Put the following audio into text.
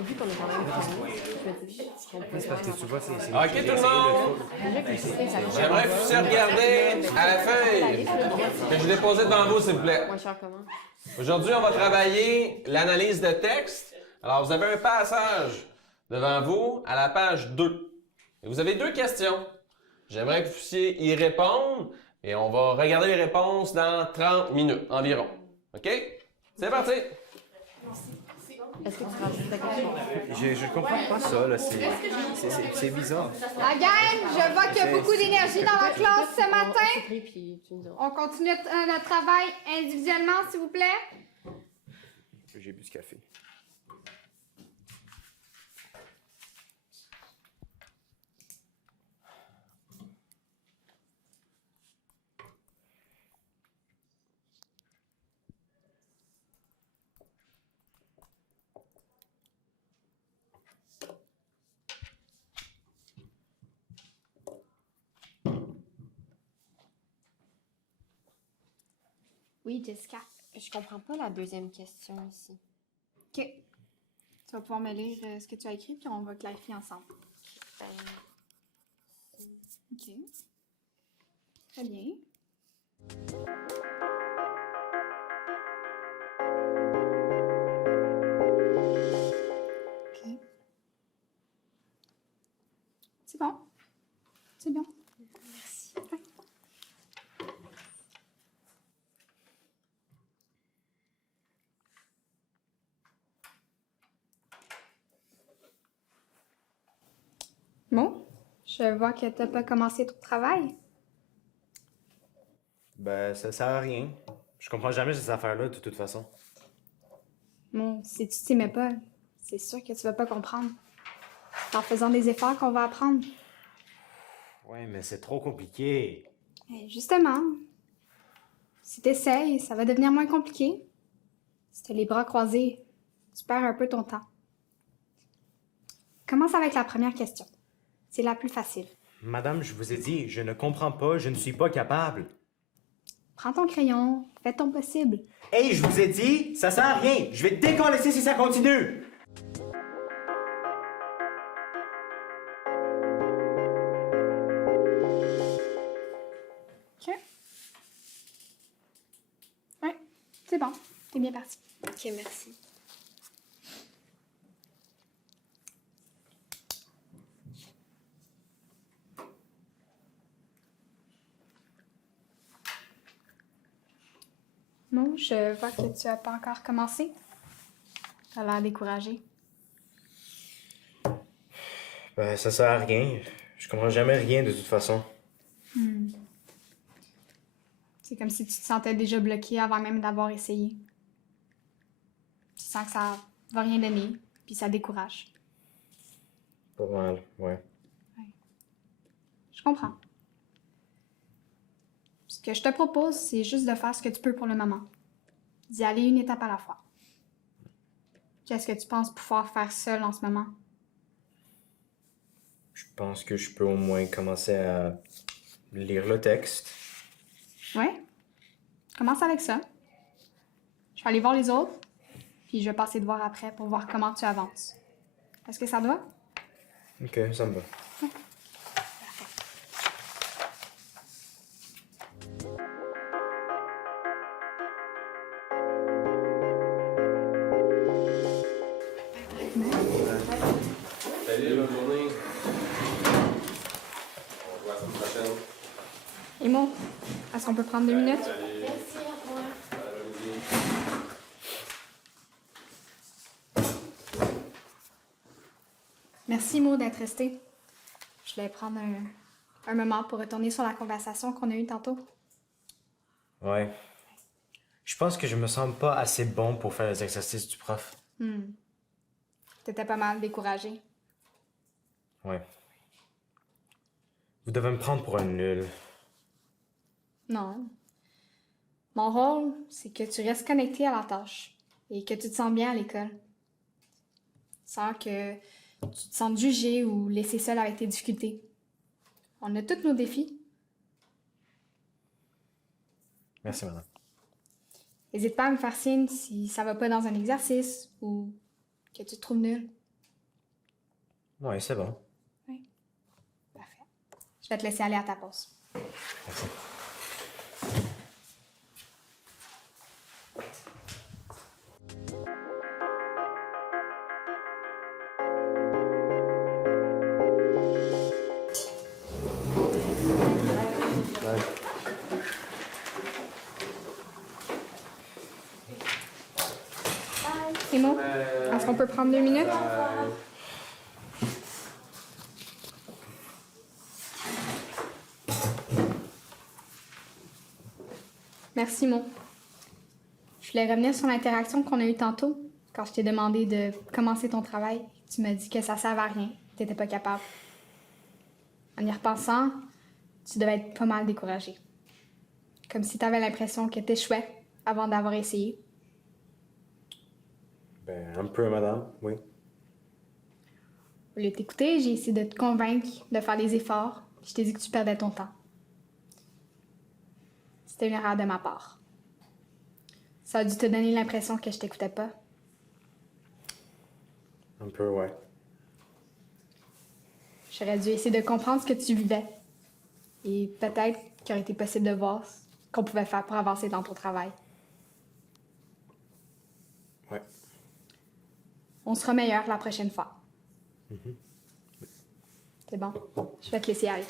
Vu qu'on est quand même connus, je me dis qu'on peut C'est parce que tu vois, c'est... Ok, tout le monde! J'aimerais que vous regarder à la feuille que je déposais devant vous, s'il vous plaît. Moins cher comment? Aujourd'hui, on va travailler l'analyse de texte. Alors, vous avez un passage devant vous à la page 2. Et vous avez 2 questions. J'aimerais que vous puissiez y répondre et on va regarder les réponses dans 30 minutes environ. OK? C'est parti! Est-ce que tu rajoutes ta question? Je comprends pas ça, là. C'est bizarre. La gang, je vois qu'il y a beaucoup d'énergie dans la classe ce matin. Puis tu me diras. On continue notre travail individuellement, s'il vous plaît. J'ai bu du café. Oui, Jessica. Je comprends pas la deuxième question ici. OK. Tu vas pouvoir me lire ce que tu as écrit, puis on va clarifier ensemble. OK. Très bien. OK. C'est bon. C'est bon. Merci. Ouais. Bon, je vois que t'as pas commencé ton travail. Ben, ça sert à rien. Je comprends jamais ces affaires-là, de toute façon. Bon, si tu t'y mets pas, c'est sûr que tu vas pas comprendre. C'est en faisant des efforts qu'on va apprendre. Ouais, mais c'est trop compliqué. Justement, si t'essayes, ça va devenir moins compliqué. Si t'as les bras croisés, tu perds un peu ton temps. Commence avec la première question. C'est la plus facile. Madame, je vous ai dit, je ne comprends pas, je ne suis pas capable. Prends ton crayon, fais ton possible. Hey, je vous ai dit, ça sert à rien. Je vais te décoller si ça continue. OK. Ouais, c'est bon. T'es bien parti. Ok, merci. Bon, je vois que tu as pas encore commencé. T'as l'air découragé. Ben, ça sert à rien. Je comprends jamais rien de toute façon. C'est comme si tu te sentais déjà bloqué avant même d'avoir essayé. Tu sens que ça va rien donner, puis ça décourage. Pas mal, ouais. Je comprends. Ce que je te propose, c'est juste de faire ce que tu peux pour le moment. D'y aller une étape à la fois. Qu'est-ce que tu penses pouvoir faire seul en ce moment? Je pense que je peux au moins commencer à lire le texte. Ouais? Commence avec ça. Je vais aller voir les autres, puis je vais passer te voir après pour voir comment tu avances. Est-ce que ça te va? Ok, ça me va. Salut, bonne journée. On se voit la semaine prochaine. Et moi, est-ce qu'on peut prendre 2 minutes? Merci, à toi. Merci, Maud, d'être restée. Je voulais prendre un moment pour retourner sur la conversation qu'on a eue tantôt. Ouais. Je pense que je me sens pas assez bon pour faire les exercices du prof. T'étais pas mal découragé. Ouais. Vous devez me prendre pour un nul. Non. Mon rôle, c'est que tu restes connecté à la tâche et que tu te sens bien à l'école. Sans que tu te sentes jugé ou laissé seul avec tes difficultés. On a tous nos défis. Merci, madame. N'hésite pas à me faire signe si ça va pas dans un exercice ou que tu te trouves nul. Ouais, c'est bon. Parfait. Je vais te laisser aller à ta pause. Merci. Timo, est-ce qu'on peut prendre 2 minutes? Merci, Mo. Je voulais revenir sur l'interaction qu'on a eue tantôt, quand je t'ai demandé de commencer ton travail. Tu m'as dit que ça servait à rien, que t'étais pas capable. En y repensant, tu devais être pas mal découragé. Comme si t'avais l'impression que t'échouais avant d'avoir essayé. Ben, un peu, madame, oui. Au lieu de t'écouter, j'ai essayé de te convaincre de faire des efforts, puis je t'ai dit que tu perdais ton temps. C'était une erreur de ma part. Ça a dû te donner l'impression que je t'écoutais pas. Un peu, ouais. J'aurais dû essayer de comprendre ce que tu vivais. Et peut-être qu'il aurait été possible de voir ce qu'on pouvait faire pour avancer dans ton travail. Ouais. On sera meilleur la prochaine fois. C'est bon. Je vais te laisser aller.